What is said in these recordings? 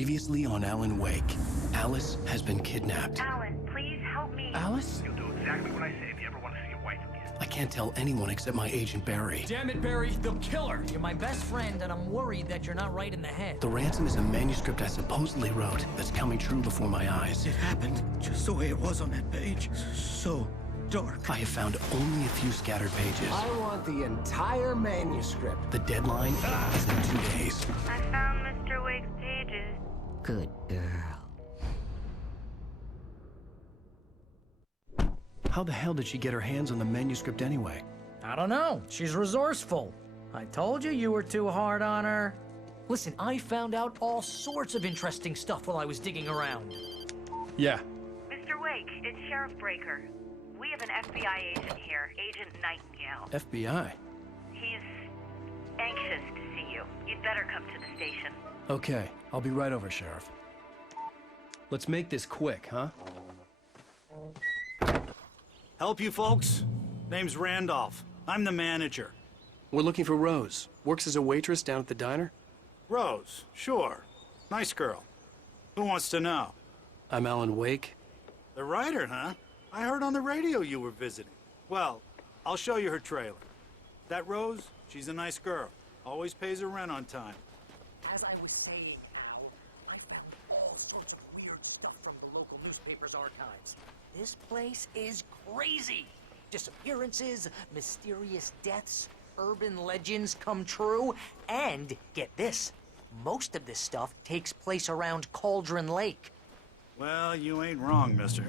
Previously on Alan Wake, Alice has been kidnapped. Alan, please help me. Alice? You'll do exactly what I say if you ever want to see your wife again. I can't tell anyone except my agent Barry. Damn it, Barry, they'll kill her. You're my best friend, and I'm worried that you're not right in the head. The ransom is a manuscript I supposedly wrote that's coming true before my eyes. It happened just the way it was on that page. So dark. I have found only a few scattered pages. I want the entire manuscript. The deadline is in 2 days. I found Mr. Wake's pages. Good girl. How the hell did she get her hands on the manuscript anyway? I don't know. She's resourceful. I told you you were too hard on her. Listen, I found out all sorts of interesting stuff while I was digging around. Yeah. Mr. Wake, it's Sheriff Breaker. We have an FBI agent here, Agent Nightingale. FBI? He's anxious to see you. You'd better come to the station. Okay, I'll be right over, Sheriff. Let's make this quick, huh? Help you folks? Name's Randolph. I'm the manager. We're looking for Rose. Works as a waitress down at the diner. Rose, sure. Nice girl. Who wants to know? I'm Alan Wake. The writer, huh? I heard on the radio you were visiting. Well, I'll show you her trailer. That Rose, she's a nice girl. Always pays her rent on time. As I was saying, Al, I found all sorts of weird stuff from the local newspaper's archives. This place is crazy. Disappearances, mysterious deaths, urban legends come true, and get this, most of this stuff takes place around Cauldron Lake. Well, you ain't wrong, mister.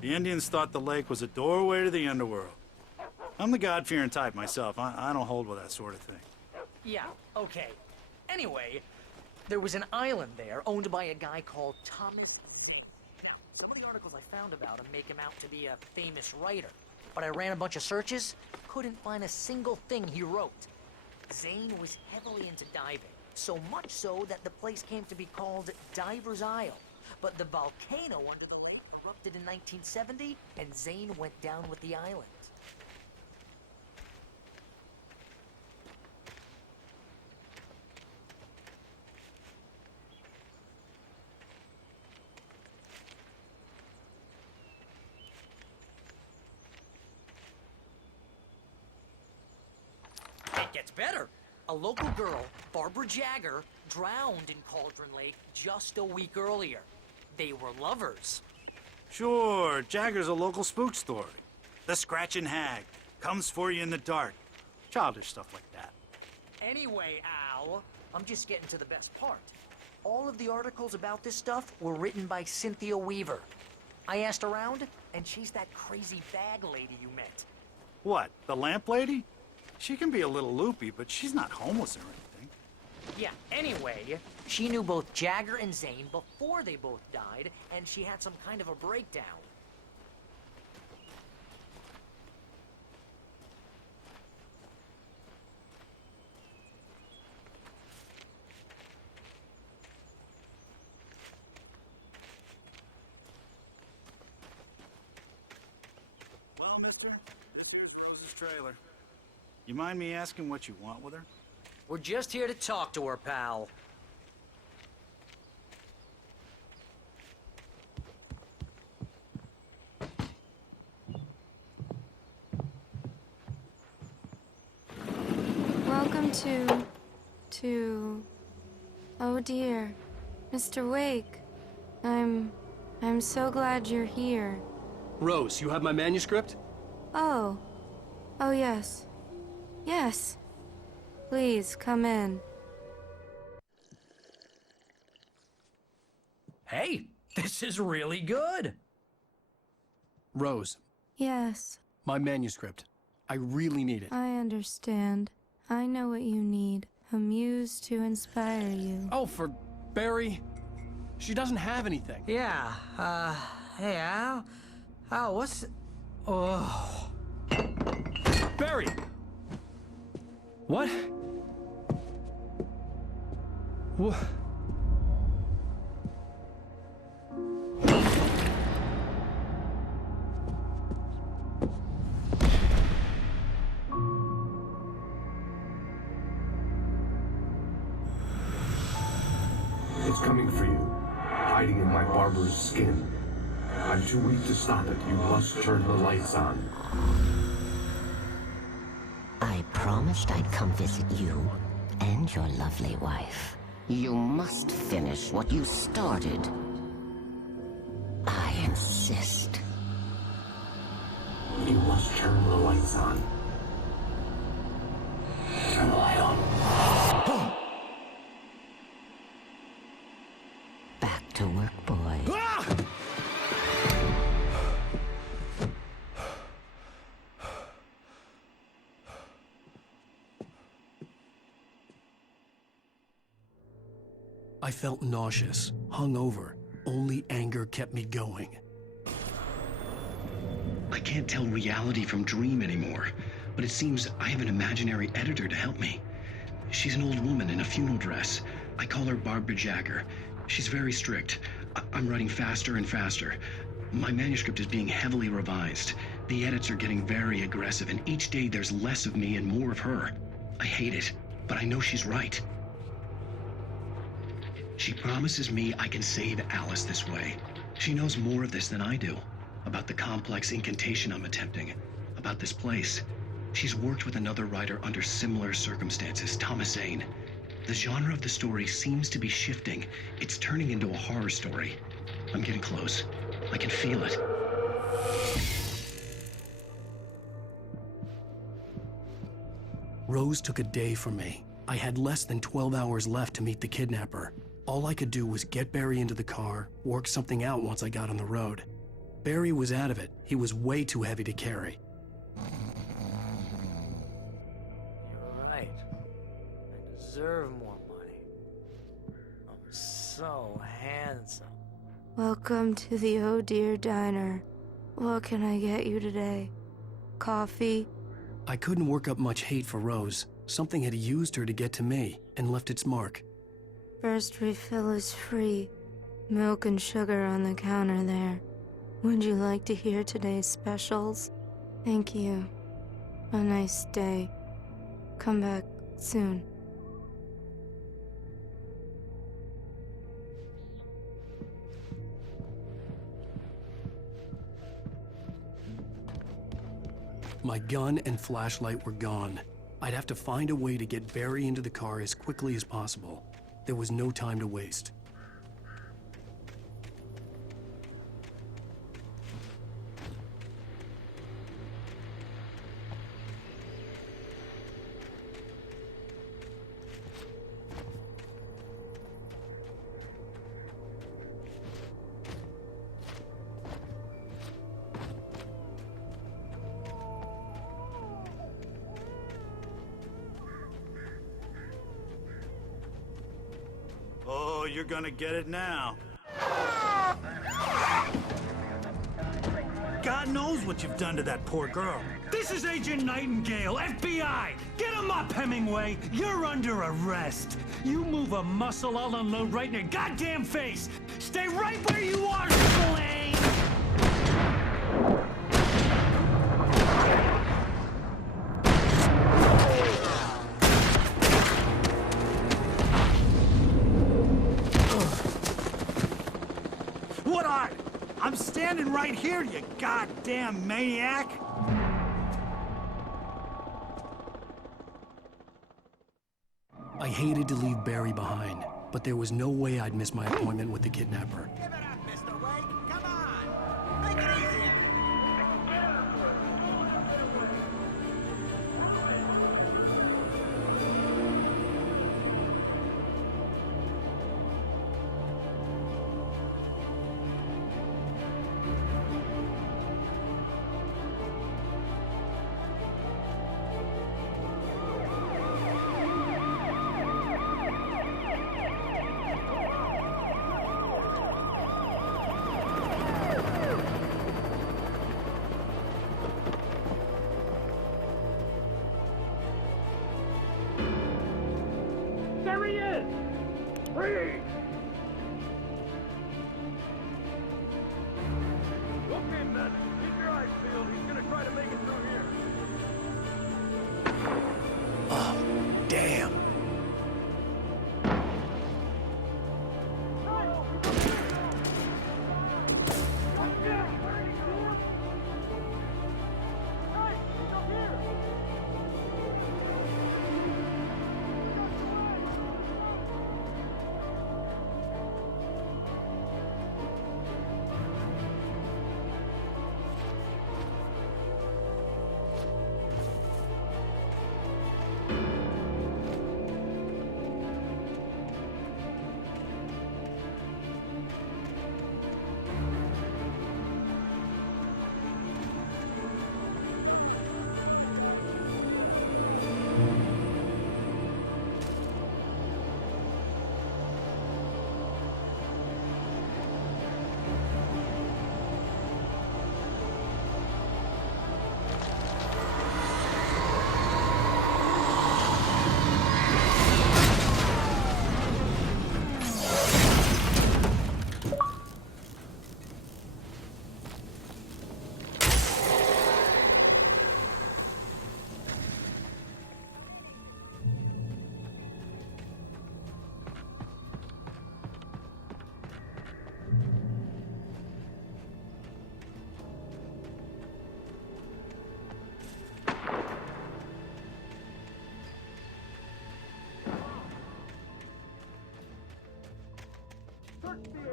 The Indians thought the lake was a doorway to the underworld. I'm the God-fearing type myself. I don't hold with that sort of thing. Yeah, okay. Anyway, there was an island there owned by a guy called Thomas Zane. Now, some of the articles I found about him make him out to be a famous writer, but I ran a bunch of searches, couldn't find a single thing he wrote. Zane was heavily into diving, so much so that the place came to be called Diver's Isle. But the volcano under the lake erupted in 1970, and Zane went down with the island. It gets better. A local girl, Barbara Jagger, drowned in Cauldron Lake just a week earlier. They were lovers. Sure, Jagger's a local spook story. The Scratching Hag comes for you in the dark. Childish stuff like that. Anyway, Al, I'm just getting to the best part. All of the articles about this stuff were written by Cynthia Weaver. I asked around, and she's that crazy bag lady you met. What, the lamp lady? She can be a little loopy, but she's not homeless or anything. Yeah, anyway, she knew both Jagger and Zane before they both died, and she had some kind of a breakdown. Well, mister, this here's Rose's trailer. You mind me asking what you want with her? We're just here to talk to her, pal. Welcome to... Oh dear, Mr. Wake. I'm so glad you're here. Rose, you have my manuscript? Oh. Oh yes. Yes. Please, come in. Hey, this is really good. Rose, Yes, my manuscript. I really need it. I understand. I know what you need. A muse to inspire you. Oh, for Barry? She doesn't have anything. Yeah, hey, Al? Al, what's... Oh... Barry! What? What? It's coming for for you, hiding in my barber's skin. I'm too weak to stop it. You must turn the lights on. I promised I'd come visit you and your lovely wife. You must finish what you started. I insist. You must turn the lights on. Turn the light on. Back to work, boy. I felt nauseous, hungover. Only anger kept me going. I can't tell reality from dream anymore, but it seems I have an imaginary editor to help me. She's an old woman in a funeral dress. I call her Barbara Jagger. She's very strict. I'm writing faster and faster. My manuscript is being heavily revised. The edits are getting very aggressive, and each day there's less of me and more of her. I hate it, but I know she's right. She promises me I can save Alice this way. She knows more of this than I do. About the complex incantation I'm attempting. About this place. She's worked with another writer under similar circumstances, Thomas Zane. The genre of the story seems to be shifting. It's turning into a horror story. I'm getting close. I can feel it. Rose took a day from me. I had less than 12 hours left to meet the kidnapper. All I could do was get Barry into the car, work something out once I got on the road. Barry was out of it. He was way too heavy to carry. You're right. I deserve more money. I'm so handsome. Welcome to the Oh Dear Diner. What can I get you today? Coffee? I couldn't work up much hate for Rose. Something had used her to get to me and left its mark. First refill is free. Milk and sugar on the counter there. Would you like to hear today's specials? Thank you. A nice day. Come back soon. My gun and flashlight were gone. I'd have to find a way to get Barry into the car as quickly as possible. There was no time to waste. Oh, you're gonna get it now. God knows what you've done to that poor girl. This is Agent Nightingale, FBI! Get him up, Hemingway! You're under arrest! You move a muscle, I'll unload right in your goddamn face! Stay right where you are, Spillane! What are? I'm standing right here, you goddamn maniac! I hated to leave Barry behind, but there was no way I'd miss my appointment with the kidnapper. Give it up, Mr. Wake! Come on! Make it easier!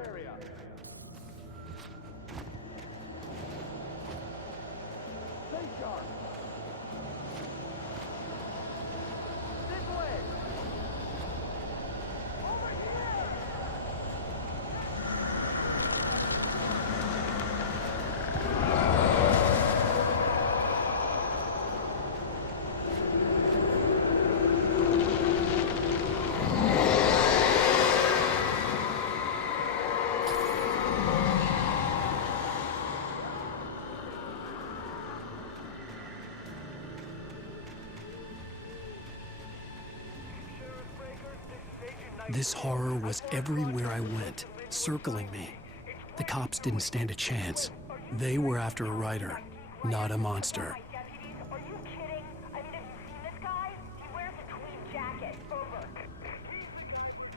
area. Stay sharp. This way. Over here. This horror was everywhere I went, circling me. The cops didn't stand a chance. They were after a writer, not a monster. Deputies, are you kidding? I mean, have you seen this guy? He wears a tweed jacket. Over. He's the guy we're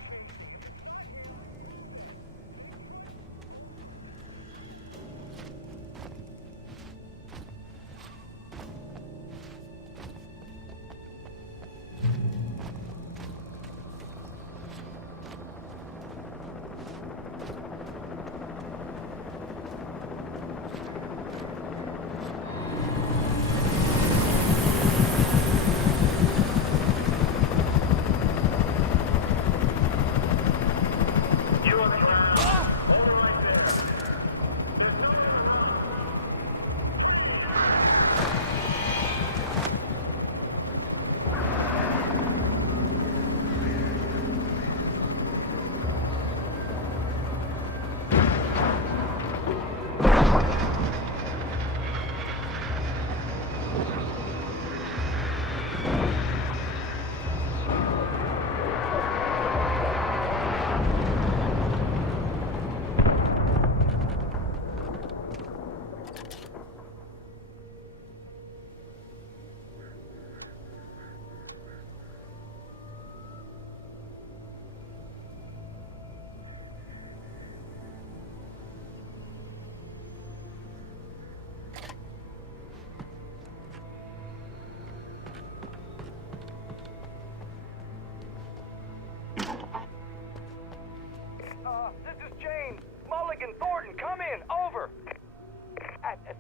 This is James. Mulligan, Thornton, come in. Over.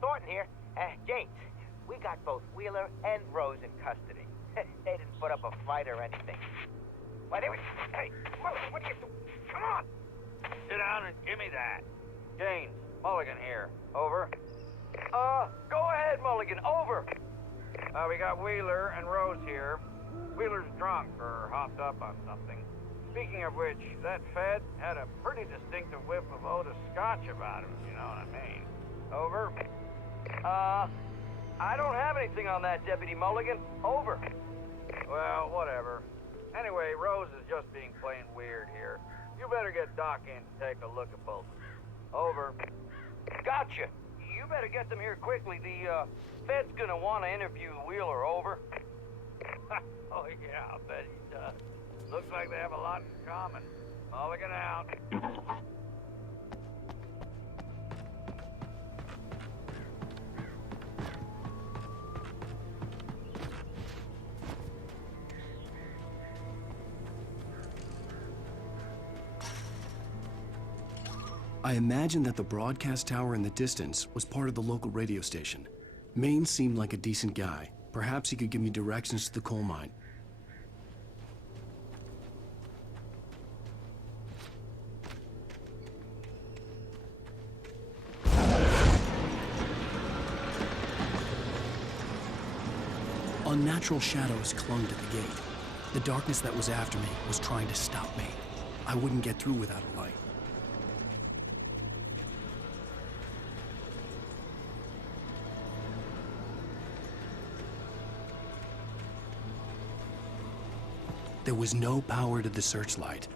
Thornton here. James, we got both Wheeler and Rose in custody. They didn't put up a fight or anything. Why, hey, Mulligan, what are you doing? Come on. Sit down and give me that. James, Mulligan here. Over. Go ahead, Mulligan. Over. We got Wheeler and Rose here. Wheeler's drunk or hopped up on something. Speaking of which, that Fed had a pretty distinctive whiff of Otis Scotch about him, you know what I mean. Over. I don't have anything on that, Deputy Mulligan. Over. Well, whatever. Anyway, Rose is just being plain weird here. You better get Doc in to take a look at both of them. Over. Gotcha. You better get them here quickly. The, Fed's gonna want to interview Wheeler. Over. Oh, yeah, I'll bet he does. Looks like they have a lot in common. Mulligan out. I imagined that the broadcast tower in the distance was part of the local radio station. Maine seemed like a decent guy. Perhaps he could give me directions to the coal mine. Unnatural shadows clung to the gate. The darkness that was after me was trying to stop me. I wouldn't get through without a light. There was no power to the searchlight.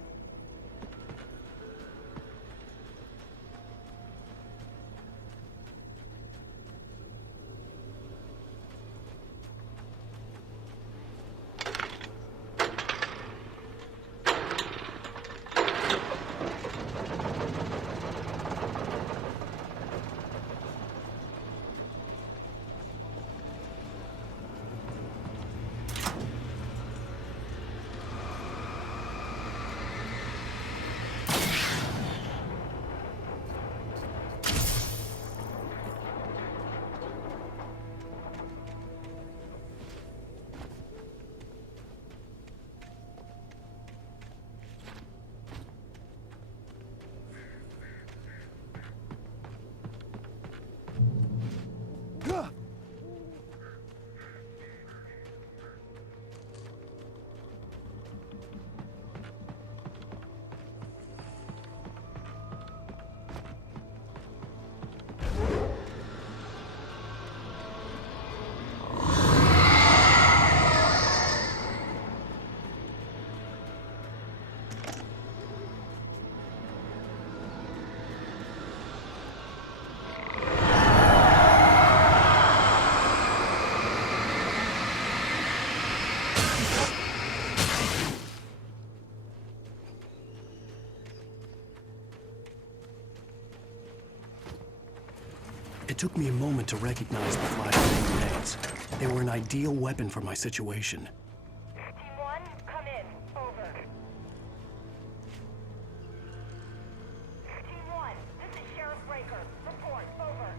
It took me a moment to recognize the flashing grenades. They were an ideal weapon for my situation. Team 1, come in. Over. Team 1, this is Sheriff Breaker. Report. Over.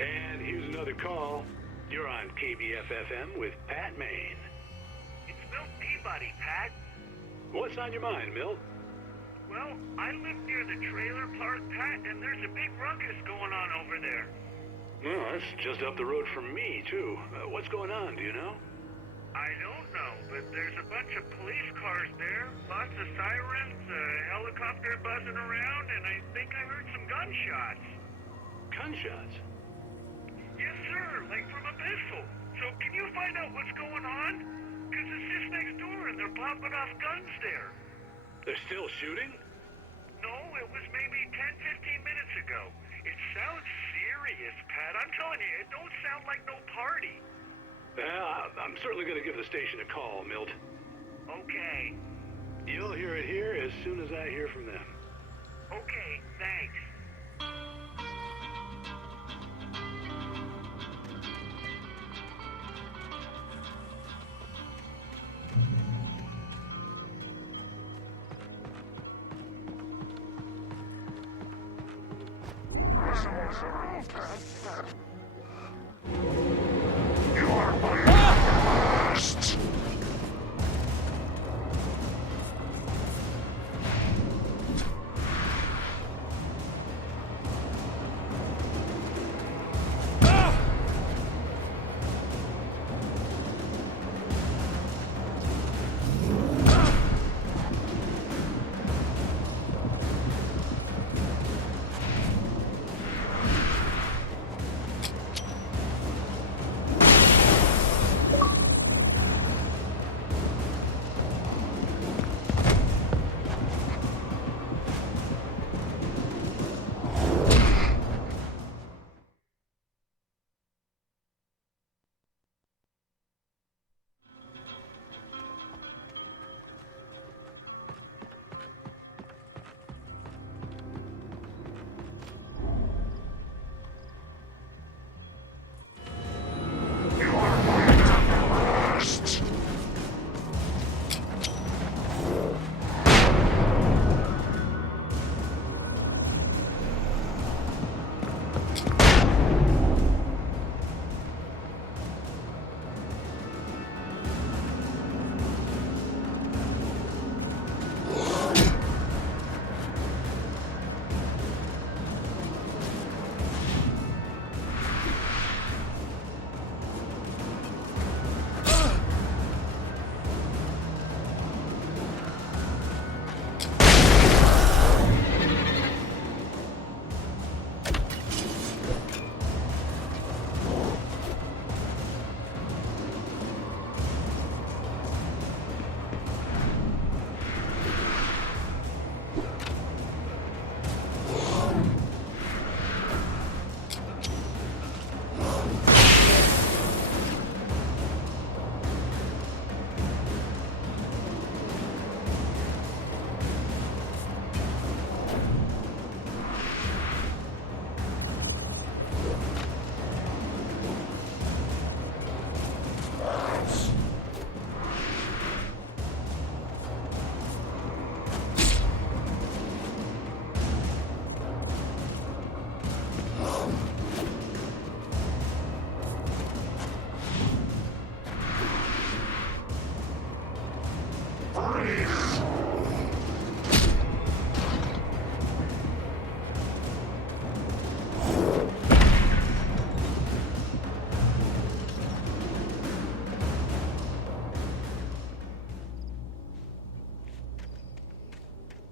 And here's another call. You're on KBF-FM with Pat Maine. It's Milt Peabody, Pat. What's on your mind, Milt? Well, I live near the trailer park, Pat, and there's a big ruckus going on over there. Well, that's just up the road from me, too. What's going on, do you know? I don't know, but there's a bunch of police cars there, lots of sirens, a helicopter buzzing around, and I think I heard some gunshots. Gunshots? Yes, sir, like from a pistol. So can you find out what's going on? Because it's just next door and they're popping off guns there. They're still shooting? No, it was maybe 10-15 minutes ago. It sounds serious, Pat. I'm telling you, it don't sound like no party. I'm certainly going to give the station a call, Milt. Okay. You'll hear it here as soon as I hear from them. Okay, thanks. You are my last!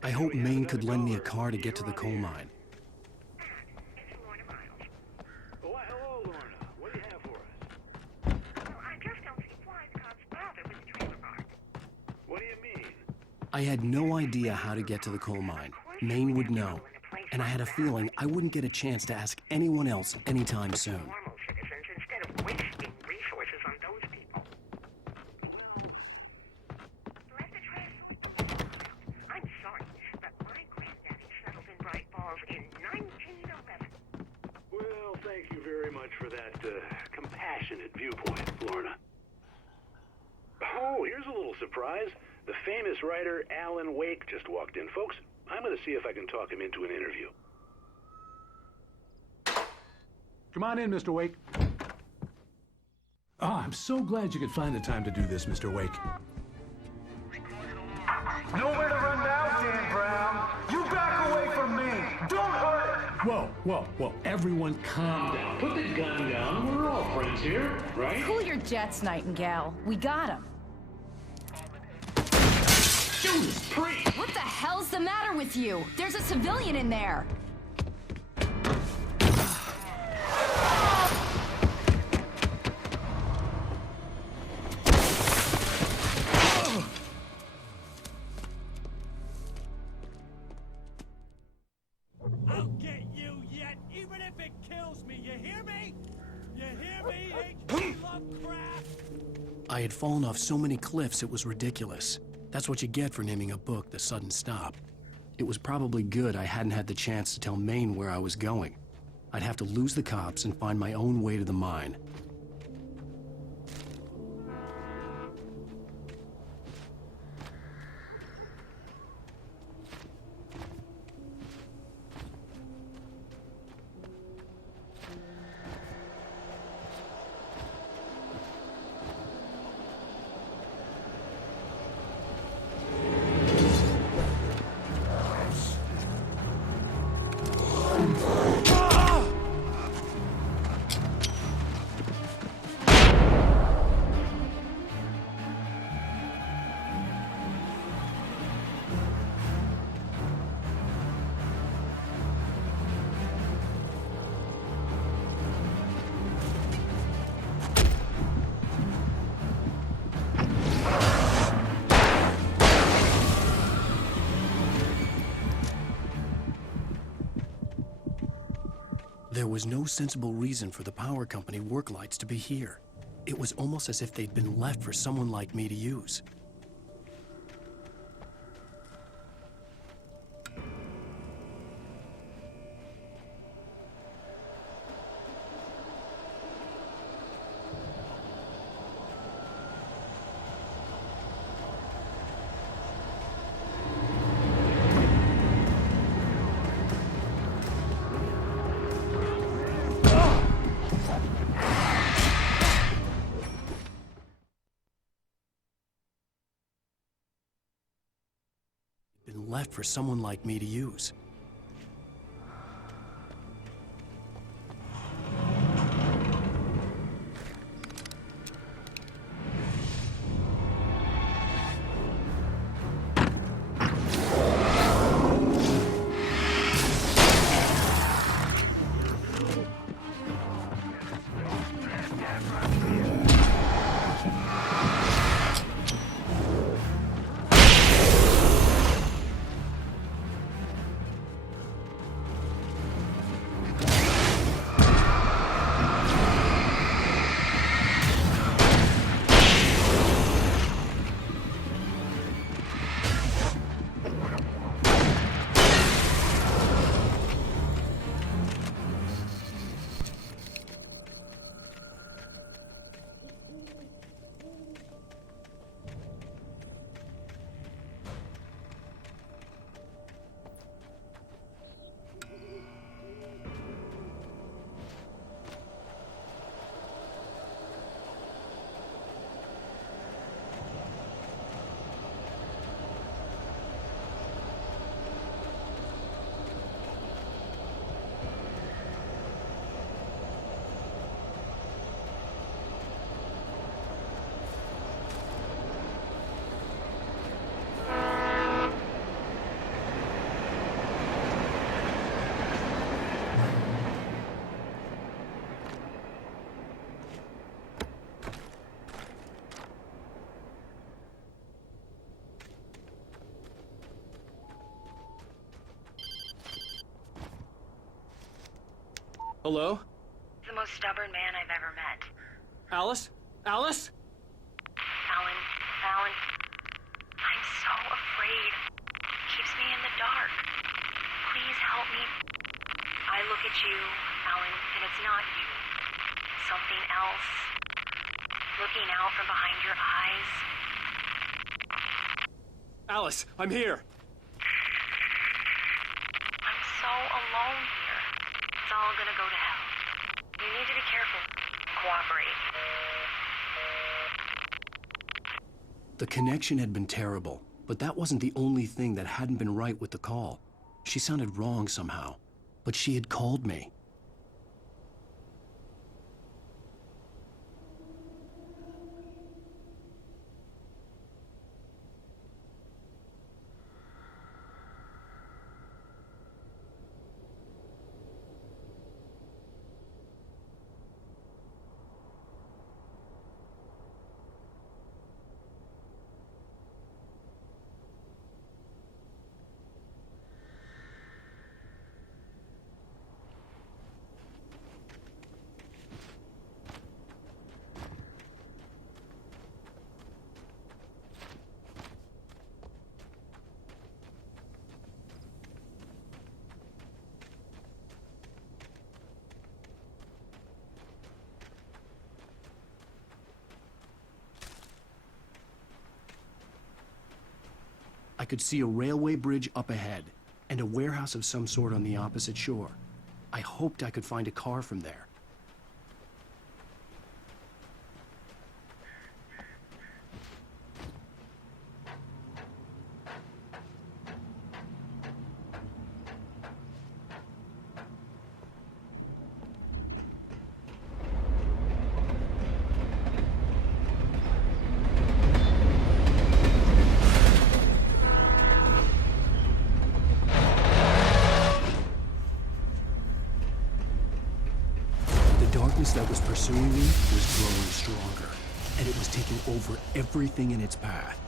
I hoped Maine could lend me a car to get to the coal mine. Oh, hello, Lorna. What do you have for us? Well, I just don't see why the cops bother with the trailer park. What do you mean? I had no idea how to get to the coal mine. Maine would know, and I had a feeling I wouldn't get a chance to ask anyone else anytime soon. Normal citizens instead of wasting resources on those people. Let the trail. I'm sorry, but my granddaddy settled in Bright Falls in 1911. Well, thank you very much for that compassionate viewpoint, Lorna. Oh, here's a little surprise. The famous writer Alan Wake just walked in. Folks, I'm going to see if I can talk him into an interview. Come on in, Mr. Wake. Oh, I'm so glad you could find the time to do this, Mr. Wake. Nowhere to run now, Dan Brown. You back away from me. Don't hurt it. Whoa. Everyone calm down. Put the gun down. We're all friends here, right? Cool your jets, Nightingale. We got him. Judas Priest! What the hell's the matter with you? There's a civilian in there. I'll get you yet, even if it kills me. You hear me? You hear me, H.P. Lovecraft? I had fallen off so many cliffs it was ridiculous. That's what you get for naming a book The Sudden Stop. It was probably good I hadn't had the chance to tell Maine where I was going. I'd have to lose the cops and find my own way to the mine. There was no sensible reason for the power company work lights to be here. It was almost as if they'd been left for someone like me to use. Left for someone like me to use. Hello? The most stubborn man I've ever met. Alice? Alice? Alan, I'm so afraid. Keeps me in the dark. Please help me. I look at you, Alan, and it's not you. Something else. Looking out from behind your eyes. Alice, I'm here. I'm so alone here. It's all gonna go to hell. You need to be careful. Cooperate. The connection had been terrible, but that wasn't the only thing that hadn't been right with the call. She sounded wrong somehow, but she had called me. I could see a railway bridge up ahead, and a warehouse of some sort on the opposite shore. I hoped I could find a car from there. That was pursuing me was growing stronger, and it was taking over everything in its path.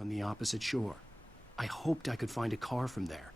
On the opposite shore. I hoped I could find a car from there.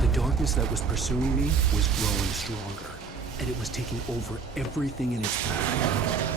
The darkness that was pursuing me was growing stronger, and it was taking over everything in its path.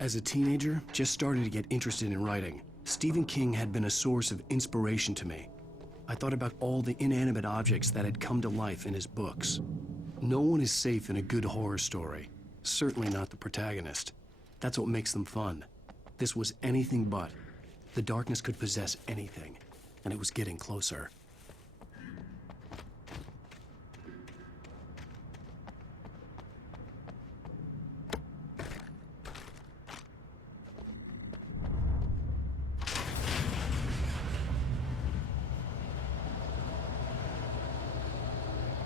As a teenager, just starting to get interested in writing, Stephen King had been a source of inspiration to me. I thought about all the inanimate objects that had come to life in his books. No one is safe in a good horror story. Certainly not the protagonist. That's what makes them fun. This was anything but. The darkness could possess anything, and it was getting closer.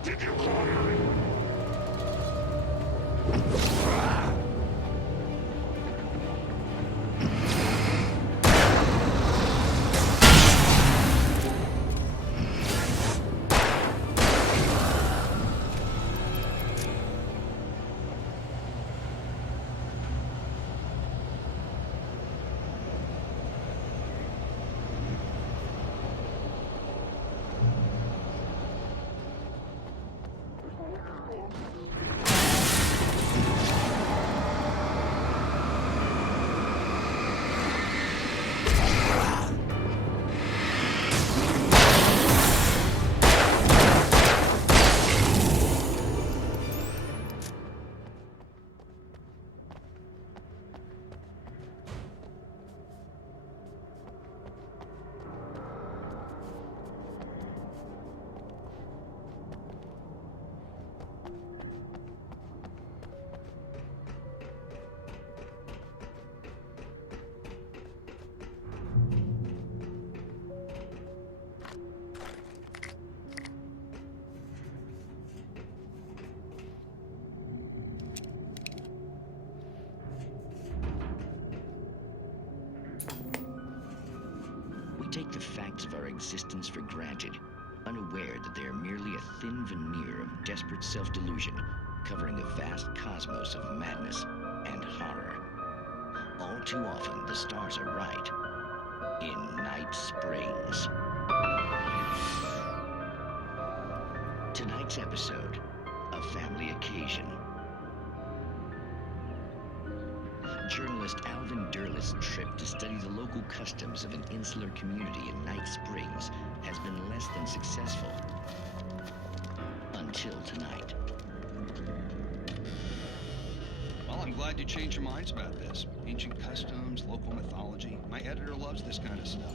Did you order me? Take the facts of our existence for granted, unaware that they are merely a thin veneer of desperate self-delusion, covering a vast cosmos of madness and horror. All too often, the stars are right. In Night Springs. Tonight's episode, a family occasion. Journalist Alvin Derleth's trip to study the local customs of an insular community in Night Springs has been less than successful. Until tonight. Well, I'm glad you changed your minds about this. Ancient customs, local mythology. My editor loves this kind of stuff.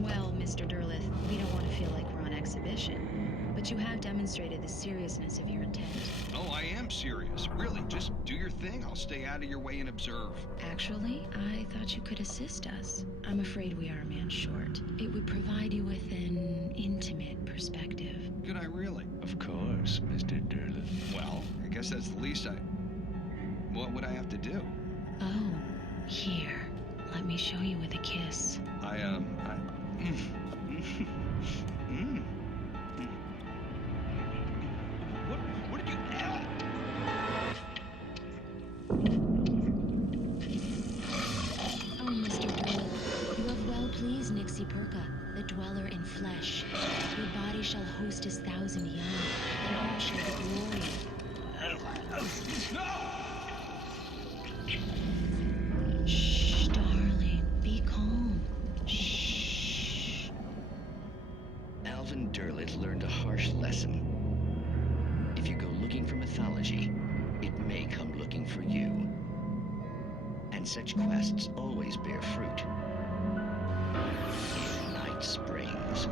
Well, Mr. Derleth, we don't want to feel like we're on exhibition. But you have demonstrated the seriousness of your intent. Oh, I am serious. Really, just do your thing. I'll stay out of your way and observe. Actually, I thought you could assist us. I'm afraid we are a man short. It would provide you with an intimate perspective. Could I really? Of course, Mr. Derleth. Well, I guess that's the least What would I have to do? Oh, here. Let me show you with a kiss. What did you... Oh, Mr. Derleth, you have well pleased Nixie Perka, the dweller in flesh. Your body shall host his 1,000 young, and all shall be glory. Shh, darling, be calm. Shh. Alvin Derleth learned a harsh lesson. If you go looking for mythology, it may come looking for you. And such quests always bear fruit. In Night Springs.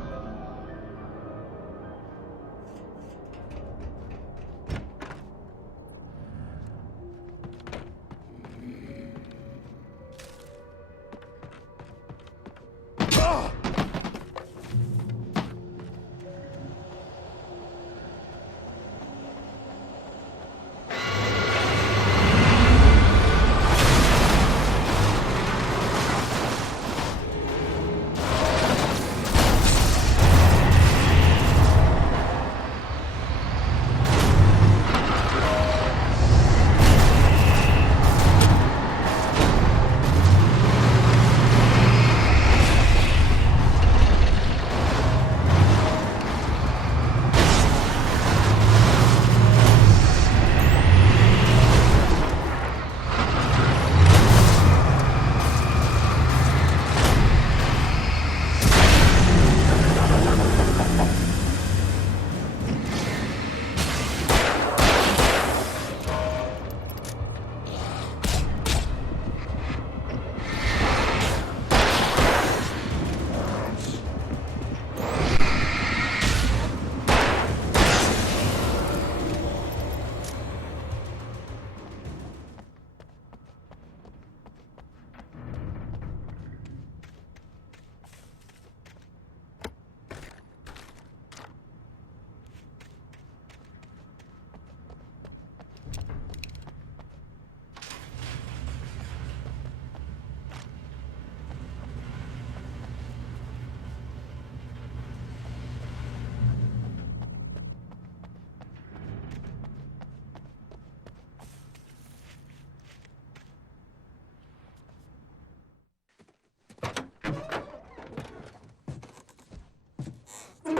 I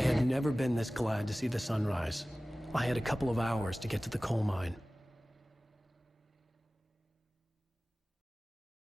had never been this glad to see the sunrise. I had a couple of hours to get to the coal mine.